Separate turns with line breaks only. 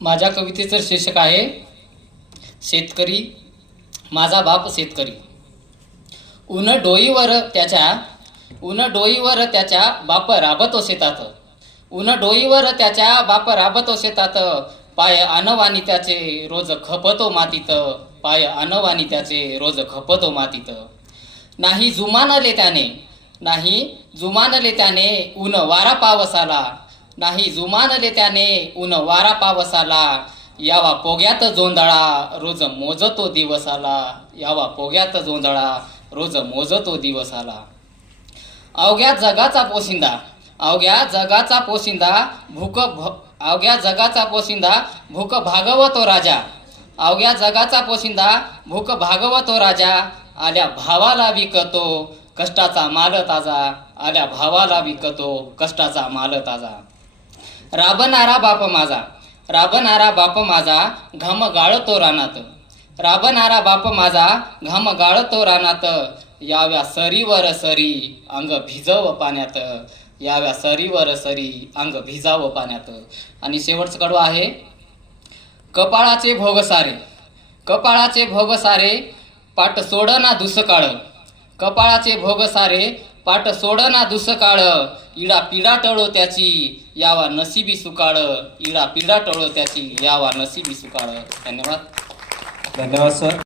माझ्या कवितेचं शीर्षक आहे शेतकरी माझा बाप शेतकरी. ऊन डोईवर त्याच्या ऊन डोईवर त्याच्या बाप राबतो शेतात. ऊन डोईवर त्याच्या बाप राबतो शेतात. पाय अनवानी त्याचे रोज खपतो मातीत. पाय अनवानी त्याचे रोज खपतो मातीत. नाही जुमानले त्याने नाही जुमानले त्याने ऊन वारा पावसाला. नाही जुमानले त्याने ऊन वारा पावसाला. यावा पोग्यात जोंधळा रोज मोजतो दिवसाला. यावा पोग्यात जोंधळा रोज मोजतो दिवसाला. अवघ्या जगाचा पोशिंदा अवघ्या जगाचा पोशिंदा भूक भ अवघ्या जगाचा पोशिंदा भूक भागवतो राजा. अवघ्या जगाचा पोशिंदा भूक भागवतो राजा. आल्या भावाला विकतो कष्टाचा माल ताजा. आल्या भावाला विकतो कष्टाचा माल ताजा. राबणारा बाप माझा राबणारा बाप माझा घाम गाळतो रानात. राबणारा बाप माझा घाम गाळतो रानात. याव्या सरीवर सरी अंग भिजव पाण्यात. याव्या सरीवर सरी अंग भिजावं पाण्यात. आणि शेवटचं कडवं आहे कपाळाचे भोग सारे. कपाळाचे भोग सारे पाट सोडना दुसकाळ. कपाळाचे भोग सारे पाट सोडना दुसकाळ. इडा पिडा टळो त्याची यावा नसीबी सुकाळ. इडा पिडा टळो त्याची यावा नशिबी सुकाळ. धन्यवाद.
धन्यवाद सर